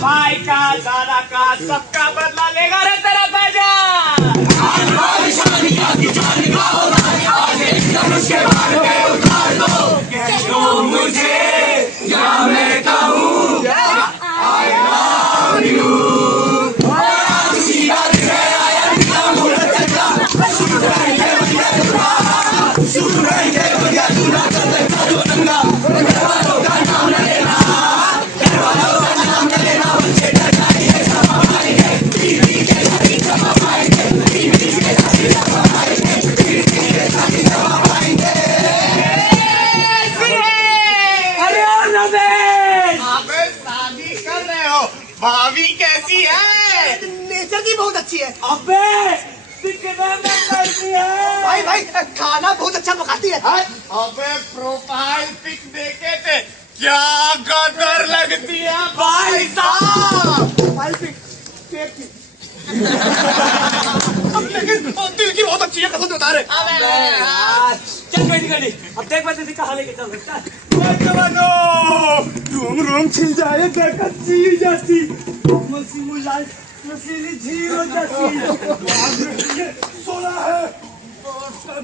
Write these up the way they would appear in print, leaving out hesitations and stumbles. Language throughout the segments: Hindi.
भाई का दादा का सबका बदला लेगा रे तेरा बेटा। मुझे या मैं कहूँ I love you। भाभी कैसी है? नेचर की बहुत अच्छी है। अबे कितने में कैसी है? भाई खाना बहुत अच्छा पकाती है। अबे प्रोफाइल पिक देखे थे, क्या गदर लगती है भाई साहब। प्रोफाइल पिक केक की लेकिन दिल की बहुत अच्छी है, कसम से बता रहे। चल गड़ी अब देख मैं तुझे कहाँ लेके चल सकता है। रोम छिल जाए कच्ची जैसी मसीली झील हो जाती। सोना है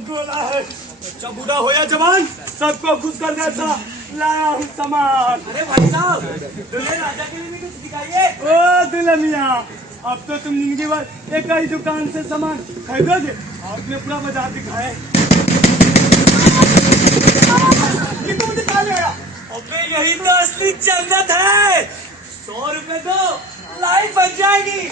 गोला है, बच्चा बूढ़ा हो या जवान सबको खुश कर देता लाया हूँ सामान। अरे भाई साहब दूल्हे राजा के लिए भी कुछ दिखाइए। ओ दूल्हा मियाँ, अब तो तुम जिंदगी भर एक ही दुकान से सामान खरीदोगे, आपने पूरा बाजार दिखाया। ये तो मुझे कहा गया। अबे यही तो असली जन्नत है। 100 रुपए दो लाइफ बच जाएगी।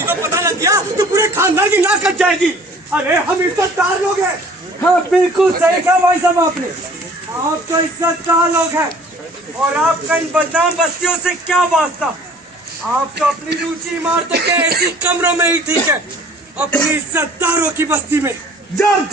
तो पता लग गया तो पूरे खानदान की नाक कट जाएगी। अरे हम इज्जतदार लोग हैं। हाँ बिल्कुल सही कहा भाई साहब आपने, आप तो इज्जतदार लोग हैं और आपका इन बदनाम बस्तियों से क्या वास्ता। आप तो अपनी ऊंची इमारतों के ऐसी कमरों में ही ठीक है, अपनी इज्जतदारों की बस्ती में जब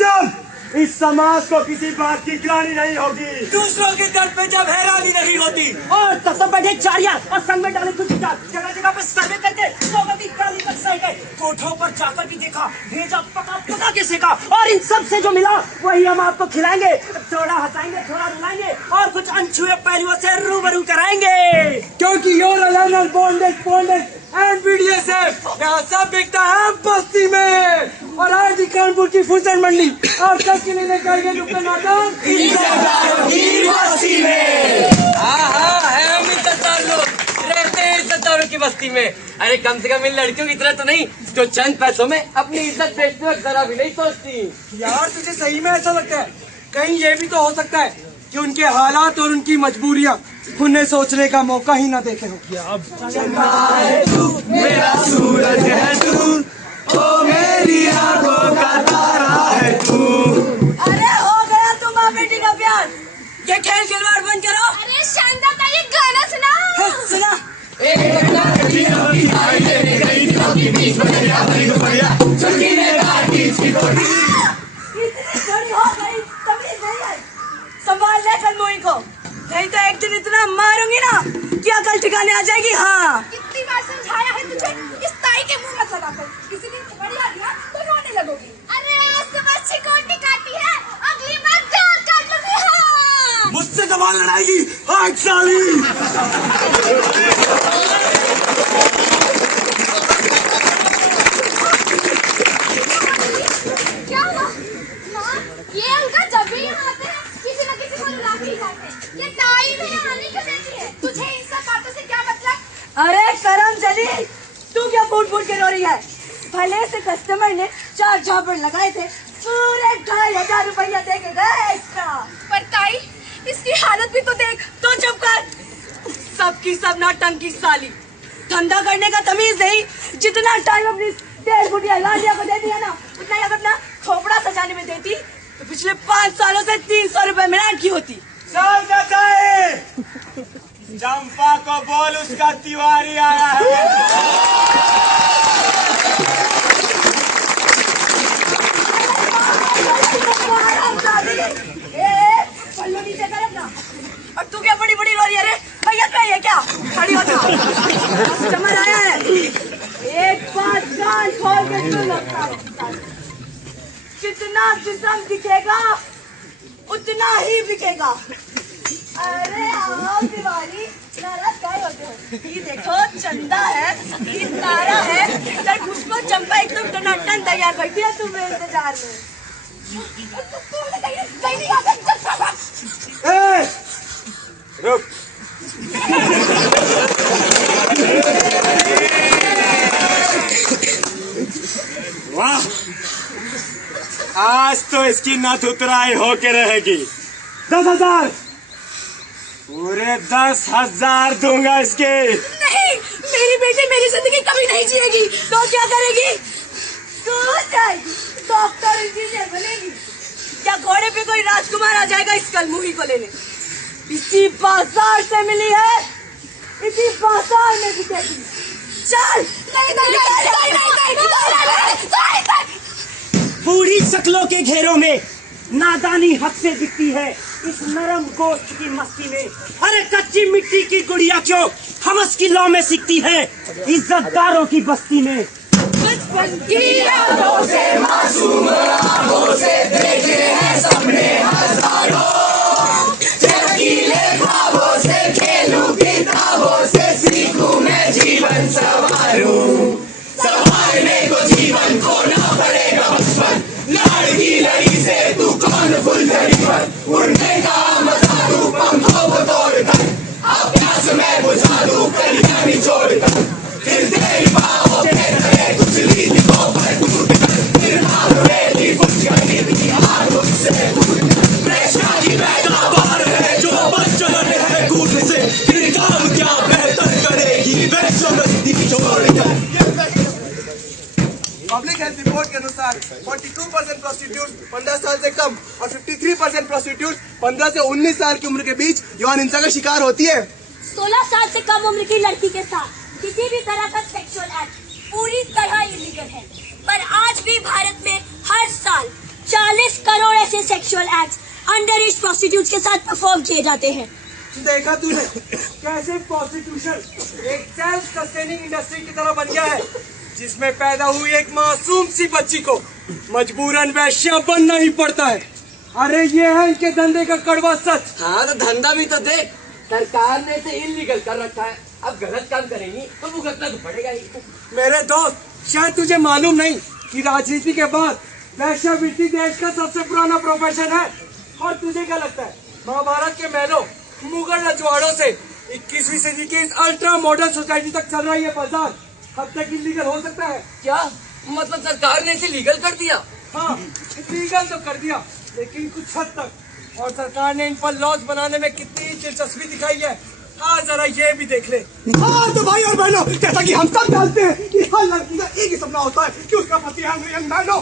इस समाज को किसी बात की ग्लानि नहीं होगी, दूसरों के दर्द पे जब हैरानी नहीं होती, और सब बैठे चारिया और संग में डाले कुछ जगह जगह पे सर्वे करके लोगों की गाली बरसाई गए, कोठों पर जाकर भी देखा, भेजा पका के सेका, और इन सब से जो मिला वही हम आपको खिलाएंगे। थोड़ा हंसाएंगे, थोड़ा रुलाएंगे और कुछ अनछुए पहलुओं से रूबरू कराएंगे, क्योंकि योर बॉन्डेज एंड BDSM यहाँ सब बिकता है बस्ती में। और आज ही कानपुर की फुर्सत मंडी आप सबके लिए लेकर आएंगे नुक्कड़ नाटक बस्ती में। हाँ है हम इज्जतदार लोग, रहते हैं इज्जतदारों की बस्ती में। अरे कम से कम इन लड़कियों की तरह तो नहीं जो चंद पैसों में अपनी इज्जत बेचते वक्त जरा भी नहीं सोचती। यार तुझे सही में ऐसा लगता है? कहीं ये भी तो हो सकता है कि उनके हालात और उनकी मजबूरियां उन्हें सोचने का मौका ही ना देते हो। मेरा सूरज है तू, ओ मेरी आंखों का तारा है तू। अरे हो गया तुम माँ बेटी का प्यार, ये खेल खिलवाड़ बंद करो। अरे शानदार का ये गाना सुना। सुना इतनी बड़ी हो गई तमीज नहीं है, संभाल ले कलमोई को, नहीं तो एक दिन इतना मारूंगी ना कि अकल ठिकाने आ जाएगी। हाँ कितनी बार समझाया है तुझे, इस ताई के मुंह मत लगा कर, किसी दिन खबड़ी आ गया तो रोने लगोगी। अरे सुबह चिकोटी काटी है, अगली बार जान काट लूंगी। हाँ मुझसे जबान लड़ाएगी आज साली। क्या हुआ माँ? ये उनका जब भी यहाँ आते हैं किसी न किसी को रुला के ही जाते हैं। ये ताई भी हानि कर देती है। तुझे इन सब बातों से क्या मतलब? अरे करम चली, तू क्या फूट के रो रही है? भले से कस्टमर ने 4 झापड़ लगाए थे, पूरे 2500 रुपया दे के गए एक्स्ट्रा। पर ताई इसकी हालत भी तो देख। तो चुप कर, सबकी सब नौटंकी साली, धंधा करने का तमीज नहीं। जितना टाइम अपनी 1.5 फुटिया लालिया को देती है ना, उतना ही अगर अपना खोपड़ा सजाने में देती तो पिछले 5 सालों से 300 रुपए में की होती। चंपा को बोल उसका तिवारी आया है। पल्लू नीचे कर अपना। और तू क्या बड़ी रो रही है रे? भैया पे ये क्या? खड़ी हो जा। कस्टमर आया है। एक बात कान खोल के सुन लो। जितना जिस्म दिखेगा उतना ही बिकेगा। अरे आओ दिवाली, नाराज काय होते हो? ये देखो चंदा है, ये तारा है, चल पुष्पा चंपा एकदम टनाटन तैयार बैठी है तुम मेरे इंतजार में। रुक। वाह, आज तो इसकी नथ उतराई होके रहेगी। 10,000, पूरे 10,000 दूंगा इसके। नहीं, मेरी बेटी मेरी जिंदगी कभी नहीं जिएगी। तो क्या करेगी? स्कूल जाएगी, डॉक्टर इंजीनियर बनेगी, क्या घोड़े पे कोई राजकुमार आ जाएगा इस कलमुही को लेने? इसी बाजार से मिली है, इसी बाजार में बिकेगी। चल। बूढ़ी शक्लों के घेरों में नादानी हद से दिखती है इस नरम गोश्त की मस्ती में। अरे कच्ची मिट्टी की गुड़िया क्यों हमस की लौ में सीखती है इज्जतदारों की बस्ती में। बचपन की यादों से मासूम आंखों से देखे हैं सपने हजारों, चमकीले ख्वाबों से खेलूं किताबों से सीखूं मैं जीवन संवारूं, संवारने को जीवन को ना पड़ेगा बचपन, लाड़ की लड़ी से तू कौन फुलझड़ी पर उड़ने का मजा तू पंखों को तोड़कर, अब प्यास में बुझा दूं कलियां निचोड़कर, फिर तेरी बाहों के तले कुछ लीद को पर टूट कर, फिर हाथेली कुछ गली की आग मुझसे दूर कर, प्रेशा की पैदावार है जो बचन है कूट से, फिर काम क्या बेहतर करेगी वैश्यवृत्ति छोड़कर। पब्लिक हेल्थ रिपोर्ट के अनुसार 42% प्रोस्टिट्यूट 15 साल से कम और 53% प्रोस्टिट्यूट 15 से 19 साल की उम्र के बीच यौन हिंसा का शिकार होती है। 16 साल से कम उम्र की लड़की के साथ किसी भी तरह का सेक्सुअल एक्ट पूरी तरह इलीगल है, पर आज भी भारत में हर साल 40 करोड़ ऐसे sexual acts under as prostitutes के साथ परफॉर्म किए जाते हैं। देखा तूने कैसे प्रोस्टिट्यूशन एक सेल्फ सस्टेनिंग इंडस्ट्री की तरह बन गया है, जिसमें पैदा हुई एक मासूम सी बच्ची को मजबूरन वैश्या बनना ही पड़ता है। अरे ये है इनके धंधे का कड़वा सच। हाँ तो धंधा भी तो देख, सरकार ने इसे इलीगल कर रखा है, अब गलत काम करेंगी तो भुगतना तो पड़ेगा ही। मेरे दोस्त, शायद तुझे मालूम नहीं कि राजनीति के बाद वैश्यावृत्ति देश का सबसे पुराना प्रोफेशन है। और तुझे क्या लगता है, महाभारत के महलों मुगल रजवाड़ों से 21वीं सदी के इस अल्ट्रा मॉडर्न सोसाइटी तक चल रहा है ये बाजार अब तक इलीगल हो सकता है? क्या मतलब सरकार ने इसे लीगल कर दिया? हाँ, लीगल तो कर दिया, लेकिन कुछ हद तक। और सरकार ने इन पर लॉज बनाने में कितनी दिलचस्पी दिखाई है, हाँ जरा ये भी देख ले। हाँ तो भाई और बहनों, जैसा कि हम सब जानते हैं कि हर लड़की का एक ही सपना होता है कि उसका पति यंग मैन हो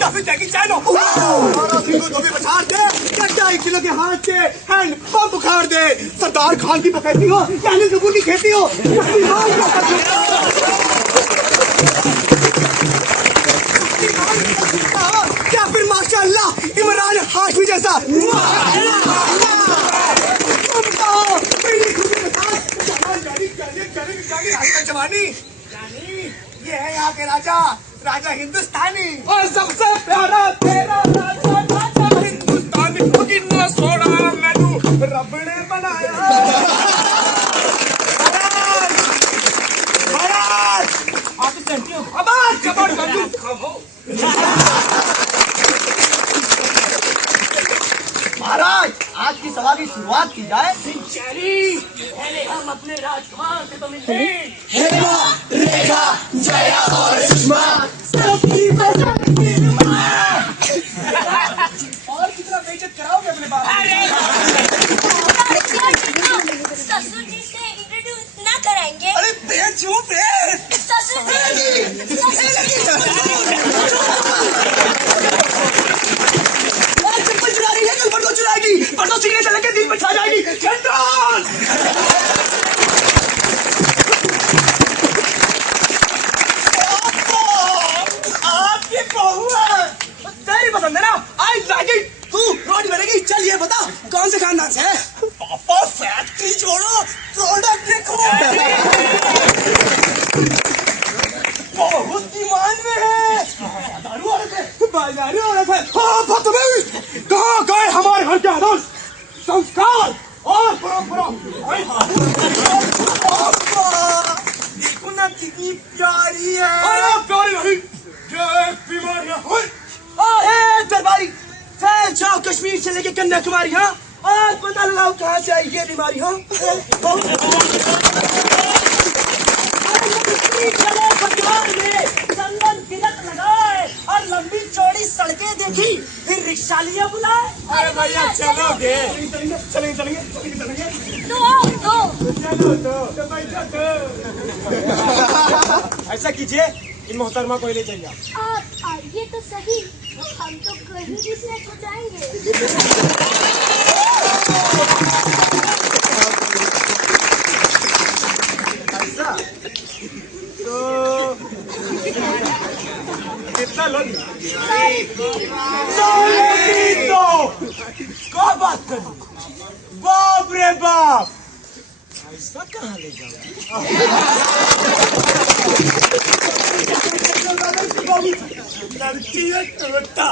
या फिर जैकी चैन हो, धोबी पछाड़ दे या 2.5 किलो के हाथ से हैंड पंप उखाड़ दे, सरदार खान की पकड़ती हो यानी लोगों की खेती हो, या फिर माशाअल्लाह इमरान हाशमी जैसा जवानी। ये है यहाँ के राजा, राजा हिंदुस्तानी, और सबसे प्यारा तेरा राजा, राजा हिंदुस्तानी को कितना सोना मैनू रब ने बनाया। आप चलती हो अब जबर कर लूं। महाराज, आज की सभा की शुरुआत की जाए। पहले हम अपने राजकुमार से तो मिलते हैं। हेमा, रेखा, जया और सुषमा सबकी पसंद की और कितना बेइज्जत कराओगे अपने बाप ससुर जी से इंट्रोड्यूस ना कराएंगे? अरे बेचूप रे। ससुर जी, चप्पल चुरा रही है, कल परसों चुराएगी, परसों सीने से लेकर दिन में छा जाएगी। चंद्रन! आपकी बहू है, तेरी पसंद है ना? I like it. तू रोटी बनेगी, चल ये बता कौन से खानदान से है? पापा फैक्ट्री छोड़ो, प्रोडक्ट बहुत ईमान में है। बाजारू औरत है। हाँ बदतमीज, कहाँ गए हमारे घर के आदर्श, संस्कार और परंपरा? देखो ना कितनी प्यारी है। अरे प्यारी नहीं, ये बीमारियां हैं। अरे दरबारी, फैल जाओ कश्मीर से लेके कन्याकुमारी, हाँ, और पता लगाओ कहाँ से आई ये बीमारी, हाँ। चले बंगाल में चंदन तिलक लगाए और लंबी चौड़ी सड़कें देखी, फिर रिक्शा लिया बुलाए। अरे भैया चलोगे? चलेंगे चलेंगे चलेंगे। ऐसा कीजिए, इन मोहतरमा को ले जाइए। आप आइए तो सही, हम तो कहीं भी सेट हो जाएंगे। तो कितना लोग? क्या बात कर? बाप रे बाप, ऐसा कहाँ ले जाओ? लड़की है टोटा,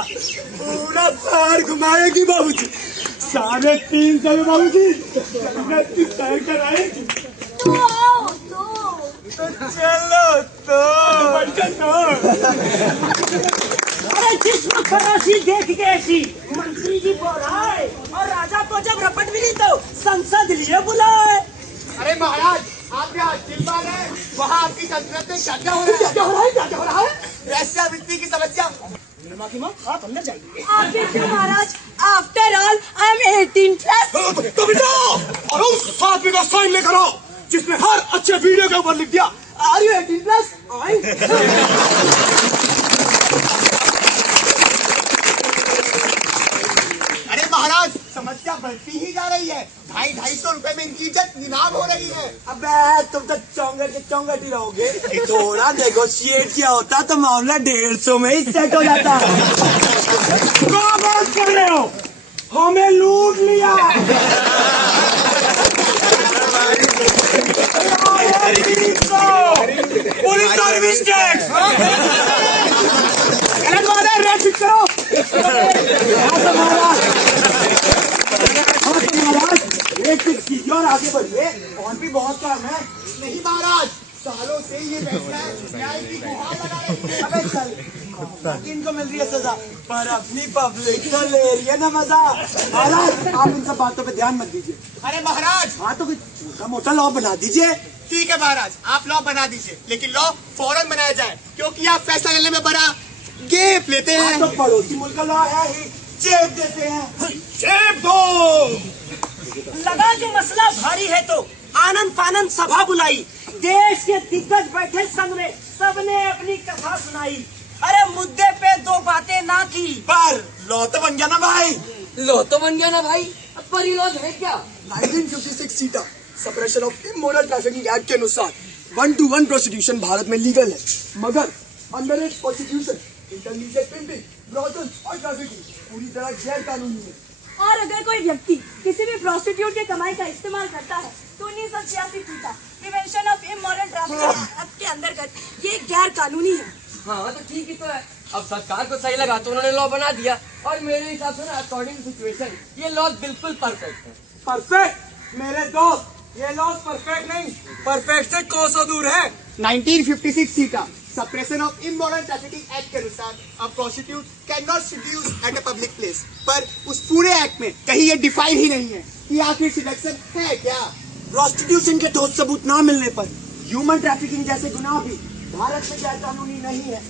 पूरा शहर घुमाएगी बाबूजी। 350 में बाबूजी तय कराएगी। तो आओ तो चलो तो अरे जिस्म फराशी देख के ऐसी मंत्री जी बोलाए और राजा को जब रपट मिली तो संसद लिए बुलाए। अरे महाराज, आप यहाँ दिलवान है, वहाँ आपकी संसद में क्या हो रहा है? क्या हो रहा है? क्या हो रहा है? वैश्यावृत्ति की समस्या। माँ आप अंदर जाइए। आगे महाराज, आफ्टर ऑल आई एम 18+। तो बेटा, और उस आदमी का साइन लेकर आओ जिसने हर अच्छे वीडियो के ऊपर लिख दिया आर यू 18+? अरे महाराज, समस्या बढ़ती ही जा रही है। 250 रुपए में इनकी इज्जत नीलाम हो रही है। अबे तुम तो चौंगट के चौंगट ही रहोगे। थोड़ा नेगोशिएट किया होता तो मामला 150 में ही सेट हो जाता। क्या बात कर रहे हो? हमें लूट लिया। पुलिस सर्विस टैक्स गलत बात है, रेट फिक्स करो। रेट फिक्स कीजिए और आगे बढ़िए, और भी बहुत काम है। नहीं महाराज, सालों से ये बैठा है, न्याय की गुहार लगा रही है। अबे चल, इनको मिल रही है सजा, पर अपनी पब्लिक तो ले रही है ना मजा। महाराज, आप इन सब बातों पे ध्यान मत दीजिए। अरे महाराज, हाँ तो छोटा मोटा लॉ बना दीजिए। ठीक है महाराज, आप लॉ बना दीजिए, लेकिन लॉ फौरन बनाया जाए, क्योंकि आप फैसला लेने में बड़ा गेप लेते हैं। तो पड़ोसी मुल्क का लॉ है ही, चेप देते हैं। चेप दो। लगा जो मसला भारी है तो आनंद फानंद सभा बुलाई, देश के दिग्गज बैठे संग में, सबने अपनी कथा सुनाई। अरे मुद्दे पे दो बातें ना की, पर लॉ तो बन गया ना भाई। लो तो बन गया ना भाई, अब पर ये लॉज है क्या? 1956 SITA suppression of immoral trafficking act के अनुसार 1-to-1 प्रोस्टिट्यूशन भारत में लीगल है, मगर under age prostitution, intermediate pimping, brothel और ट्रैफिकिंग पूरी तरह गैर कानूनी है। और अगर कोई व्यक्ति किसी भी प्रोस्टिट्यूट के कमाई का इस्तेमाल करता है तो 1986 सीटा prevention of immoral trafficking act के अंतर्गत ये गैर कानूनी है। हाँ तो ठीक ही तो है। अब सरकार को सही लगा तो उन्होंने लॉ बना दिया, और मेरे हिसाब से ना अकॉर्डिंग टू सिचुएशन ये लॉ बिल्कुल परफेक्ट है। परफेक्ट मेरे दोस्त, ये लॉ परफेक्ट नहीं, परफेक्ट से कोसों दूर है। 1956 SITA suppression of immoral trafficking act के अनुसार अ prostitute can not seduces at a public place, पर उस पूरे एक्ट में कहीं ये डिफाइन ही नहीं है कि आखिर सिलेक्शन है क्या। प्रोस्टिट्यूशन के ठोस सबूत न मिलने पर ह्यूमन ट्रैफिकिंग जैसे गुनाह भी भारत में गैर कानूनी नहीं है।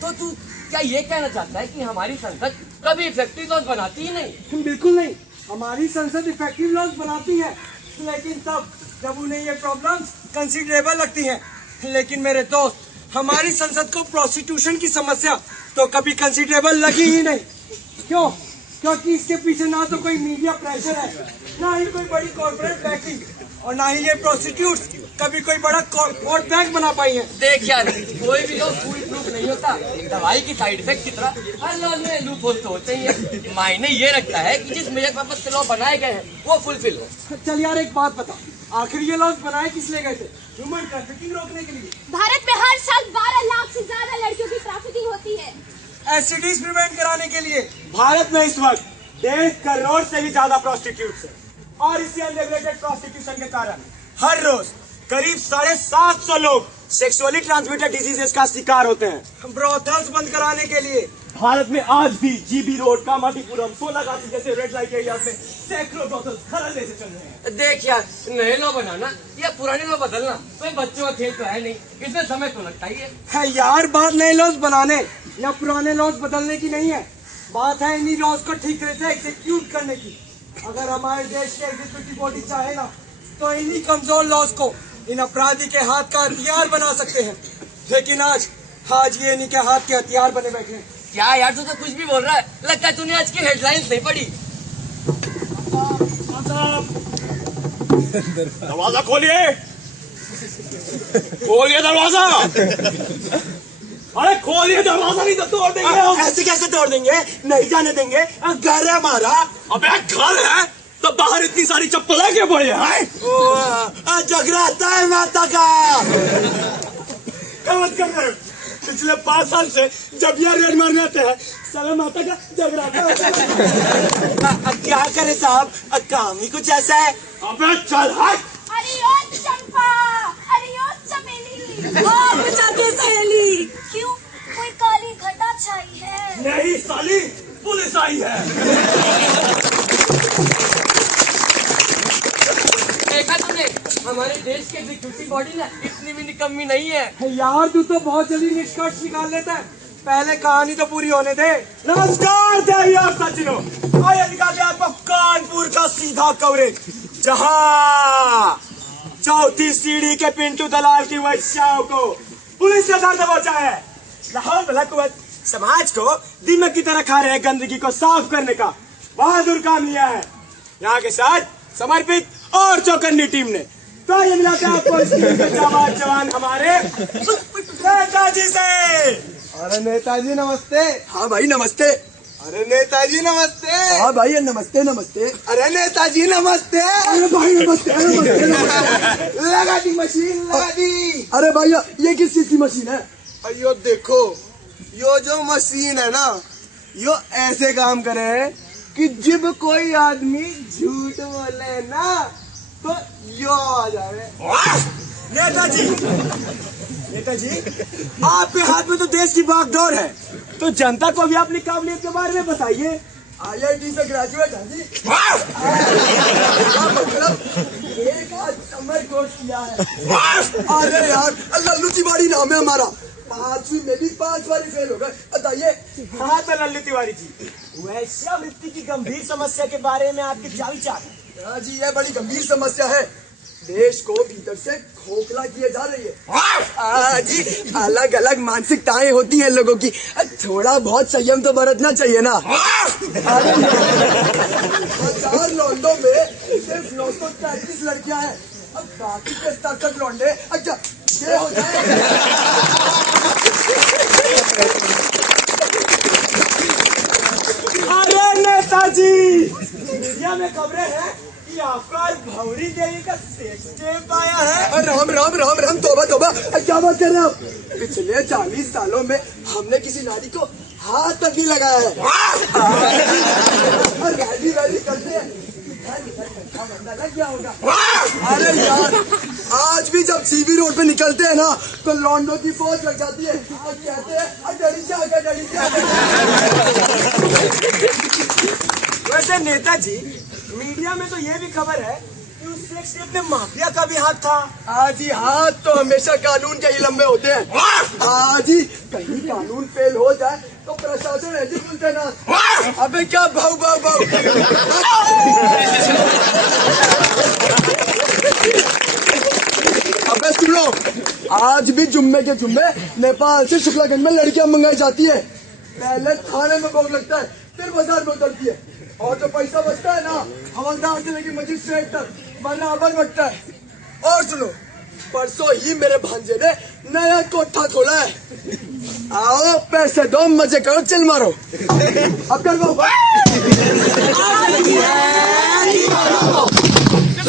तो तू क्या ये कहना चाहता है कि हमारी संसद कभी इफेक्टिव लॉज बनाती ही नहीं? बिल्कुल नहीं, हमारी संसद इफेक्टिव लॉज बनाती है, लेकिन तब जब उन्हें ये प्रॉब्लम्स कंसिडरेबल लगती हैं। लेकिन मेरे दोस्त, हमारी संसद को प्रोस्टिट्यूशन की समस्या तो कभी कंसिडरेबल लगी ही नहीं। क्यों? क्योंकि इसके पीछे ना तो कोई मीडिया प्रेशर है, ना ही कोई बड़ी कॉर्पोरेट बैकिंग, और ना ही ये प्रोस्टिट्यूट्स कभी कोई बड़ा वोट बैंक बना पाई है। देख यार, कोई भी लॉ फुल प्रूफ नहीं होता। दवाई की साइड इफेक्ट की तरह हर लॉ में लूप होल तो होते ही है। मायने ये रखता है कि जिस मेजर पर्पज से लॉ बनाए गए हैं वो फुलफिल हो। चल यार, एक बात बता, आखिर ये लॉज बनाए किस लिए गए थे? ह्यूमन ट्रैफिकिंग रोकने के लिए। भारत में हर साल 12 लाख से ज्यादा लड़कियों की ट्रैफिकिंग होती है। एसटीडीज प्रिवेंट कराने के लिए। भारत में इस वक्त 1.5 करोड़ से भी ज्यादा प्रोस्टिट्यूट्स हैं और इसी अनरेगुलेटेड प्रोस्टिट्यूशन के कारण हर रोज करीब 750 लोग सेक्सुअली ट्रांसमिटेड डिजीजेस का शिकार होते हैं। ब्रोथल्स बंद कराने के लिए। भारत में आज भी जीबी रोड, कामाठीपुरम, सोनागाछी जैसे रेड लाइट एरियाज में सैकड़ों ब्रोथल्स खरंजे से चल रहे हैं। देख यार, नए लॉ बनाना या पुराने लॉ बदलना कोई बच्चों का खेल तो है नहीं, इसमें समय तो लगता ही है यार, बात नए लॉज बनाने या पुराने लॉज बदलने की नहीं है, बात है इन्हीं लॉज को ठीक तरह से एग्जीक्यूट करने की। अगर हमारे देश के एग्जीक्यूटिव बॉडी चाहे ना तो इन्हीं कमजोर लॉज को इन अपराधी के हाथ का हथियार बना सकते हैं, लेकिन आज ये इन्हीं के हाथ के हथियार बने बैठे हैं। क्या यार, तू तो कुछ भी बोल रहा है, लगता है तूने आज की हेडलाइंस नहीं पढ़ी। दरवाजा खोलिए, खोलिए दरवाजा। अरे खोलिए दरवाजा, नहीं तो तोड़ देंगे। ऐसे कैसे तोड़ देंगे? नहीं जाने देंगे। घर है हमारा। अबे घर है तो बाहर इतनी सारी चप्पलें क्यों पड़ी हैं? जगराता है माता का। मत कर। पिछले 5 साल से जब ये रेड मारने आते हैं साला माता का जगराता होता है। क्या करे साहब, काम ही कुछ ऐसा है। अबे चल हट। अरे ओ चंपा, अरे ओ चमेली, बचाते सहेली। क्यों कोई काली घटा छाई है? नहीं साली, पुलिस आई है। देखा तुमने, हमारे देश की एग्जीक्यूटिव बॉडी ना इतनी भी निकम्मी नहीं है। यार, तू तो बहुत जल्दी निष्कर्ष निकाल लेता है, पहले कहानी तो पूरी होने दे। नमस्कार देवी और सज्जनों, आइए दिखाते हैं आपको कानपुर का सीधा कवरेज, जहां चौथी सीढ़ी के पिंटू दलाल की वैश्याओं को पुलिस ने घर पहुंचा है। लाहौर भला समाज को दीमक की तरह खा रहे गंदगी को साफ करने का बहादुर काम लिया है यहाँ के साथ समर्पित और चौकन्नी टीम ने। तो ये मिलाते हैं आपको इस टीम के जाबाज जवान हमारे नेताजी से। अरे नेताजी नमस्ते। हाँ भाई नमस्ते। अरे नेताजी नमस्ते। हाँ भाई नमस्ते नमस्ते। अरे नेताजी नमस्ते। अरे भाई नमस्ते नमस्ते नमस्ते। लगा दी मशीन, लगा दी। अरे भैया ये किस चीज की मशीन है? अयो देखो, यो जो मशीन है ना, यो ऐसे काम करे कि जब कोई आदमी झूठ बोले ना तो यो आ जाए। नेताजी, आपके हाथ में तो देश की बागडोर है, तो जनता को भी अपनी काबिलियत के बारे में बताइए। IIT से ग्रेजुएट है जी। मतलब एक आज समर कोर्स किया है। अरे यार, लल्लू तिवारी नाम है हमारा। 5वीं में भी 5 बार फेल हो गए। बताइए। हाँ तो लल्लू तिवारी जी, वैश्यावृत्ति की गंभीर समस्या के बारे में आपके क्या विचार है? हाँ जी, ये बड़ी गंभीर समस्या है। देश को भीतर से खोखला किए जा रही है। जी, अलग अलग मानसिकताएं होती हैं लोगों की, थोड़ा बहुत संयम तो बरतना चाहिए ना। अरे 1000 लौंडों में सिर्फ 933 लड़कियां हैं, अब बाकी के 67 लौंडे अच्छा ये हो जाए। अरे नेताजी, मीडिया में खबरें हैं कि आपका भौरी देवी का सेक्स टेप आया है। राम राम राम राम, तौबा तौबा, क्या बात कर रहे हो? पिछले 40 सालों में हमने किसी नारी को हाथ तक नहीं लगाया है। और रैली वैली करते हैं, लग गया होगा। अरे यार, आज भी जब सीबी रोड पे निकलते हैं ना तो लौंडों की फौज लग जाती है और कहते हैं डरी जा गया, डरी जा गया। वैसे नेताजी, मीडिया में तो ये भी खबर है कि उस सेक्स टेप में माफिया का भी हाथ था। हाँ जी, हाथ तो हमेशा कानून के ही लंबे होते हैं। हाँ जी, कहीं कानून फेल हो जाए तो प्रशासन ऐसे खुलते ना। अबे क्या भाव भाव भाव। अबे सुनो, आज भी जुम्मे के जुम्मे नेपाल से शुक्लागंज में लड़कियां मंगाई जाती है। पहले थाने में भोग लगता है, फिर बाजार में उतरती है, और जो पैसा बचता है ना, हवलदार से लेकर मजिस्ट्रेट तक बराबर बचता है। और सुनो, परसों ही मेरे भांजे ने नया कोठा खोला है। आओ पैसे दो, मजे करो, चिल मारो। अब कर दो।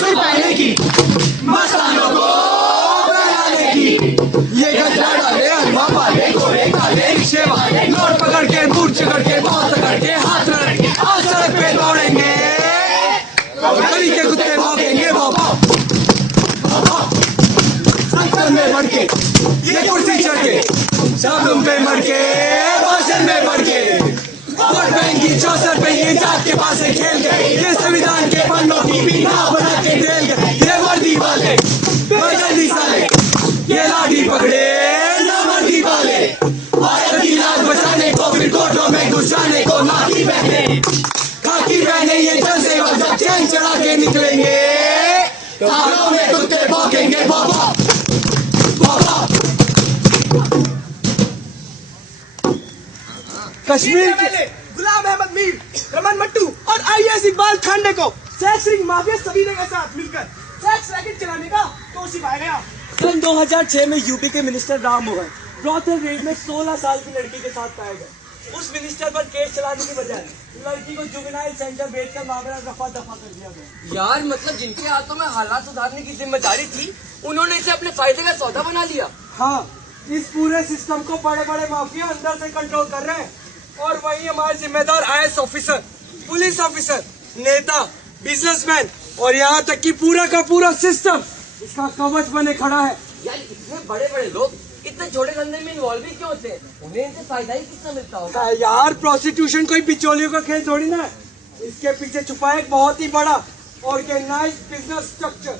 पहले की मस्तानों को बहलाने की। ये गजरा डाले, हलवा पाले, घोड़े काले, रिक्शे वाले, नोट पकड़ के, बूट चकड़ के, बहुत पकड़ के, हाथ रख के, आज सड़क पे दौड़ेंगे, गली के कुत्ते भौंकेंगे, संसद में बढ़ के, ये कुर्सी चढ़ के, सब पे मर के, भाषण में बढ़ के, वोट बैंक की 64 पे ये जात के पास से खेल गए, ये संविधान के पन्नों की बीना बना के खेल गए, ये वर्दी वाले जल्दी साले, ये लाठी पकड़े ना वर्दी वाले, भारत की लाज बचाने को फिर कोर्टों में घुस जाने को खाकी पहने ये जनसेवा जब चैन चढ़ा के निकलेंगे, तारों में कुत्ते भौंकेंगे बाबा बाबा। कश्मीर के गुलाम अहमद मीर, रमन मट्टू और आईएएस इकबाल खांडे को सेक्स रिंग माफिया सभी ने के साथ मिलकर सेक्स रैकेट चलाने का दोषी पाया गया। सन 2006 में यूपी के minister Ram Mohan brothel red में 16 साल की लड़की के साथ पाए गए। उस मिनिस्टर पर केस चलाने की बजाय लड़की को जुवेनाइल सेंटर भेजकर मामला रफा दफा कर दिया गया। यार मतलब जिनके हाथों में हालात सुधारने की जिम्मेदारी थी, उन्होंने इसे अपने फायदे का सौदा बना लिया। हाँ, इस पूरे सिस्टम को बड़े बड़े माफिया अंदर से कंट्रोल कर रहे हैं और वही हमारे जिम्मेदार आईएएस ऑफिसर, पुलिस ऑफिसर, नेता, बिजनेसमैन और यहाँ तक कि पूरा का पूरा सिस्टम इसका कवच बने खड़ा है। यार इतने बड़े बड़े लोग इतने छोटे धंधे में इन्वॉल्व ही क्यों होते हैं? उन्हें इनसे फायदा ही कितना मिलता होगा? यार प्रोस्टिट्यूशन कोई बिचौलियों का खेल थोड़ी ना है, इसके पीछे छुपा है एक बहुत ही बड़ा ऑर्गेनाइज्ड बिजनेस स्ट्रक्चर।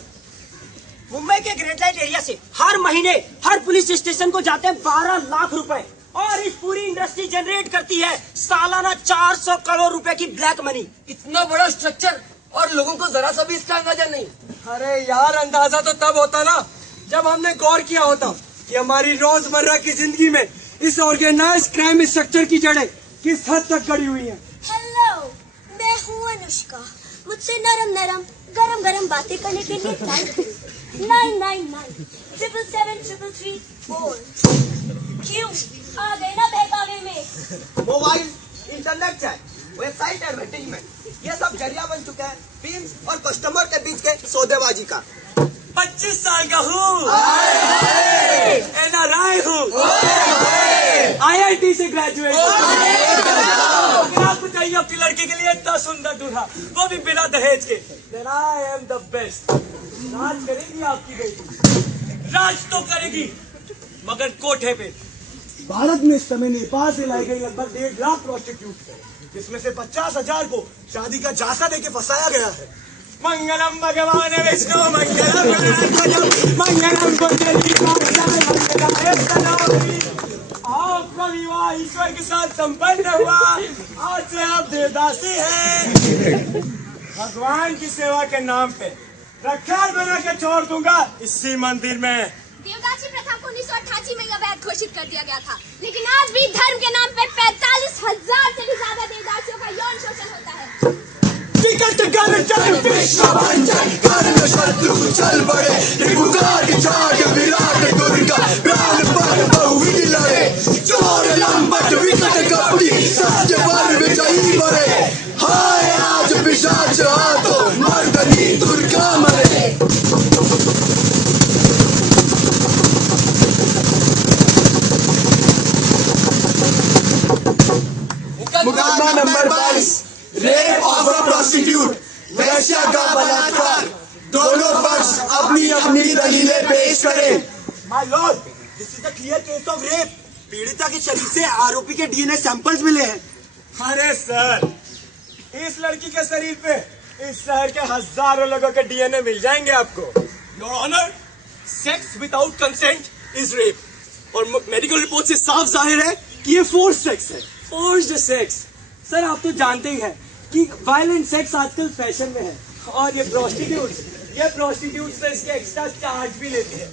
मुंबई के ग्रेट लाइट एरिया से हर महीने हर पुलिस स्टेशन को जाते हैं 12 लाख रुपए और इस पूरी इंडस्ट्री जनरेट करती है सालाना 400 करोड़ रुपए की ब्लैक मनी। इतना बड़ा स्ट्रक्चर और लोगों को जरा सा भी इसका अंदाजा नहीं। अरे यार अंदाजा तो तब होता ना जब हमने गौर किया होता कि हमारी रोजमर्रा की जिंदगी में इस ऑर्गेनाइज्ड क्राइम स्ट्रक्चर की जड़ें किस हद तक गड़ी हुई हैं। हेलो, मैं हूँ अनुष्का। मुझसे नरम नरम गरम गरम बातें करने के लिए 999 777 333 क्यों आ गए ना बहकावे में? Mobile, internet chat, website advertisement, ये सब जरिया बन चुका है फिल्म और कस्टमर के बीच के सौदेबाजी का। 25 साल का हूँ, NRI हूँ, IIT से ग्रेजुएट। आपको चाहिए अपनी लड़की के लिए इतना सुंदर दूल्हा, वो भी बिना दहेज के। Then I am the best। राज करेगी आपकी बेटी, राज तो करेगी मगर कोठे पे। भारत में इस समय नेपाल से लाई गई लगभग 1.5 लाख प्रोस्टिट्यूट है, जिसमें से 50,000 को शादी का झांसा देके फंसाया गया है। मंगलम भगवान विष्णु मंगलम मंगलम आपका विवाह ईश्वर के साथ संपन्न हुआ। आज से आप देवदासी हैं। भगवान की सेवा के नाम पे रखवाल बना के छोड़ दूंगा इसी मंदिर में। देवदासी प्रथा को 1988 में अवैध घोषित कर दिया गया था, लेकिन आज भी धर्म के नाम पे 45,000 से भी ज्यादा देवदासियों का यौन शोषण होता है। शत्रु चल बड़े विराट दुर्गा प्राण पर बहुविध लड़े, चोर लंबट विकट कपटी सत्य पर विजयी बड़े, हाय आज पिशाच हाथों मर्दनी दुर्गा मरे। मुकदमा number 22, rape of a prostitute, वैश्या का बलात्कार। दोनों पक्ष अपनी अपनी दलीलें पेश करें। My Lord, this is a clear case of rape. पीड़िता के शरीर से आरोपी के डीएनए सैंपल्स मिले हैं। अरे सर, इस लड़की के शरीर पे इस शहर के हजारों लोगों के डीएनए मिल जाएंगे आपको। Your honour, sex without consent is rape और मेडिकल रिपोर्ट से साफ जाहिर है कि ये फोर्स्ड सेक्स है। Forced sex? सर आप तो जानते ही हैं कि वायलेंट सेक्स आजकल फैशन में है और ये प्रोस्टिट्यूट्स पे इसके एक्स्ट्रा चार्ज भी लेते हैं।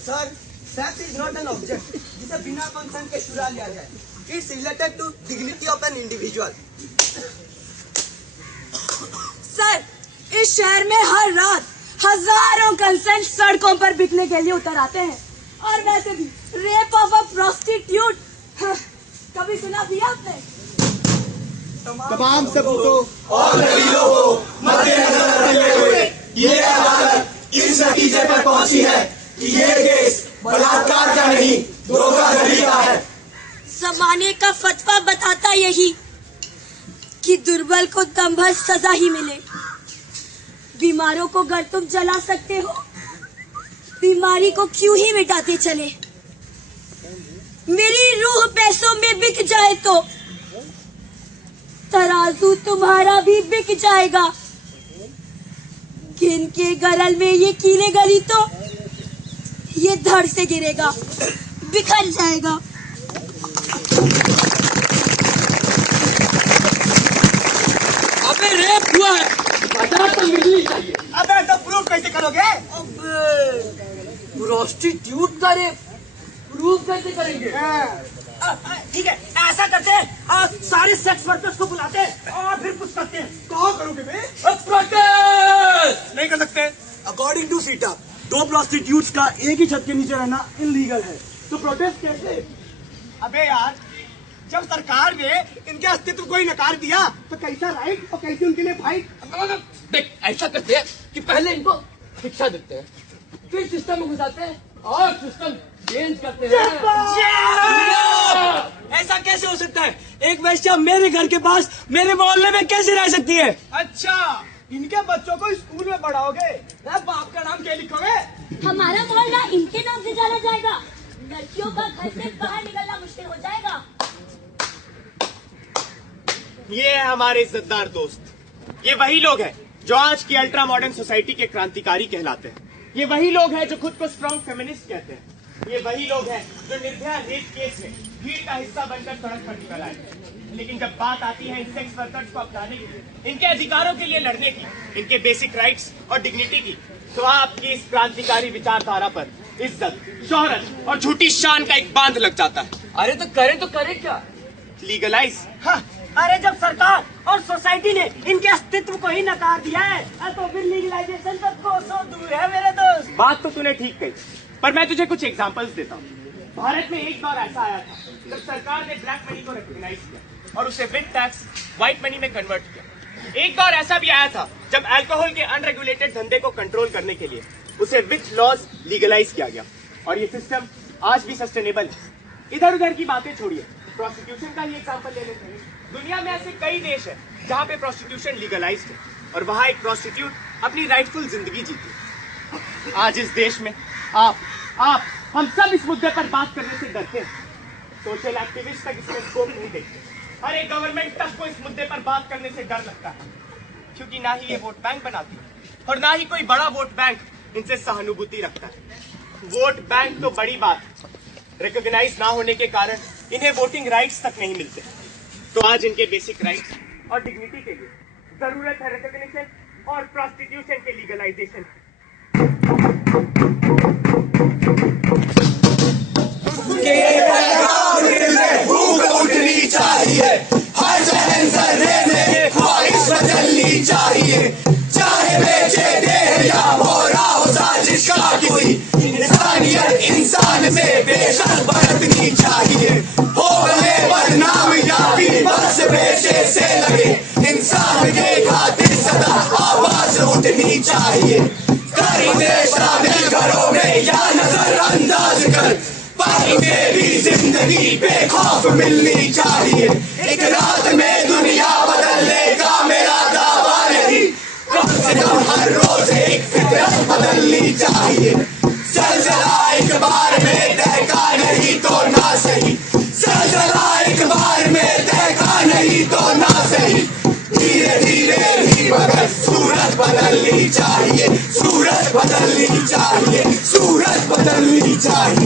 Sir, sex is not an object जिसे बिना कंसेंट के चुरा लिया जाए। It's related to dignity of an individual. Sir, इस शहर में हर रात हजारों कंसेंट सड़कों पर बिकने के लिए उतर आते हैं और वैसे भी रेप ऑफ अ प्रोस्टिट्यूट कभी सुना भी आपने? तमाम सबूतों और दलीलों को मद्देनजर रखते हुए ये अदालत इस नतीजे पर पहुंची है कि ये केस बलात्कार का नहीं, धोखाधड़ी का है। जमाने का फतवा बताता यही कि दुर्बल को दम भर सजा ही मिले। बीमारों को अगर तुम जला सकते हो, बीमारी को क्यों ही मिटाते चले। मेरी रूह पैसों में बिक जाए तो तराजू तुम्हारा भी बिक जाएगा। किन के गरल में ये कीले गली तो ये धड़ से गिरेगा, बिखर जाएगा। अबे रेप हुआ है, सजा तो मिलनी चाहिए। अबे तो प्रूफ कैसे करोगे? प्रोस्टिट्यूट का रेप प्रूफ कैसे करेंगे? ठीक है, ऐसा करते हैं, सारे सेक्स वर्कर्स को बुलाते हैं और फिर कुछ करते हैं। कहाँ करोगे बे? प्रोटेस्ट नहीं कर सकते। अकॉर्डिंग टू सीटा, 2 प्रोस्टिट्यूट्स का एक ही छत के नीचे रहना इलीगल है, तो प्रोटेस्ट कैसे? अबे यार, जब सरकार ने इनके अस्तित्व को ही नकार दिया तो कैसा राइट और कैसे उनके लिए फाइट? देख, ऐसा करते हैं कि पहले इनको शिक्षा देते हैं, फिर सिस्टम में घुसाते हैं और सिस्टम चेंज करते हैं। ऐसा कैसे हो सकता है? एक वैश्या मेरे घर के पास मेरे मोहल्ले में कैसे रह सकती है? अच्छा, इनके बच्चों को स्कूल में पढ़ाओगे, बाप का नाम क्या लिखोगे? हमारा मोहल्ला इनके नाम से जाना जाएगा। लड़कियों का घर से बाहर निकलना मुश्किल हो जाएगा। ये है हमारे इज्जतदार दोस्त। ये वही लोग हैं जो आज की अल्ट्रा मॉडर्न सोसाइटी के क्रांतिकारी कहलाते हैं। ये वही लोग हैं जो खुद को स्ट्रॉन्ग फेमिनिस्ट कहते हैं। ये वही लोग हैं जो निर्भया रेप केस में भीड़ का हिस्सा बनकर सड़क पर निकल आए। लेकिन जब बात आती है इन सेक्स वर्कर्स को अपनाने की, इनके अधिकारों के लिए लड़ने की, इनके बेसिक राइट्स और डिग्निटी की, तो आपकी इस क्रांतिकारी विचारधारा पर इज्जत, शोहरत और झूठी शान का एक बांध लग जाता है। अरे तो करे क्या? लीगलाइज। हाँ, अरे जब सरकार और सोसाइटी ने इनके अस्तित्व को ही नकार दिया है तो फिर लीगलाइजेशन तक को सौ दूर है मेरे दोस्त। बात तो तूने ठीक कही, पर मैं तुझे कुछ एग्जांपल्स देता हूँ। भारत में एक दौर ऐसा आया था जब सरकार ने ब्लैक मनी को रिकॉग्नाइज किया और उसे विद टैक्स व्हाइट मनी में कन्वर्ट किया। एक दौर ऐसा भी आया था जब अल्कोहल के अनरेगुलेटेड धंधे को कंट्रोल करने के लिए उसे विद लॉज लीगलाइज किया गया, और ये सिस्टम आज भी सस्टेनेबल है। इधर उधर की बातें छोड़िए, प्रोस्टिट्यूशन का ही एग्जांपल ले लेते हैं। दुनिया में ऐसे कई देश हैं जहां पे प्रोस्टिट्यूशन लीगलाइज्ड है और वहां एक प्रोस्टिट्यूट अपनी राइटफुल जिंदगी जीती है। आज इस देश में आप हम सब इस मुद्दे पर बात करने से डरते हैं। सोशल एक्टिविस्ट तक इसमें स्कोप नहीं देखते। हर एक गवर्नमेंट तक को इस मुद्दे पर बात करने से डर लगता है, क्योंकि ना ही ये वोट बैंक बनाती है और ना ही कोई बड़ा वोट बैंक इनसे सहानुभूति रखता है। वोट बैंक तो बड़ी बात, रिकॉग्नाइज ना होने के कारण इन्हें वोटिंग राइट्स तक नहीं मिलते। तो आज इनके बेसिक राइट्स और डिग्निटी के लिए जरूरत है रिकॉग्निशन और प्रोस्टिट्यूशन के लीगलाइजेशन। भूख उठनी चाहिए, हर जहन से ख्वाहिश बदलनी चाहिए। चाहे बेचे दे या मोरा हो साजिश का कोई, इंसानियत इंसान से बेशक बरतनी चाहिए। हो भले बदनाम या फिर बस पेशे से लगे, इंसान के खातिर सदा आवाज उठनी चाहिए। करीने शामिल घरों में या नजरअंदाज कर, पानी में भी जिंदगी बेखौफ मिलनी चाहिए। एक रात में दुनिया बदलने का मेरा दावा नहीं, कम से कम हर रोज एक फितरत बदलनी चाहिए। जलजला एक बार में दहका नहीं तो ना सही, जलजला एक बार में दहका नहीं तो ना सही। धीरे धीरे भी मगर सूरत बदलनी चाहिए, सूरत बदलनी चाहिए, सूरत बदलनी चाहिए।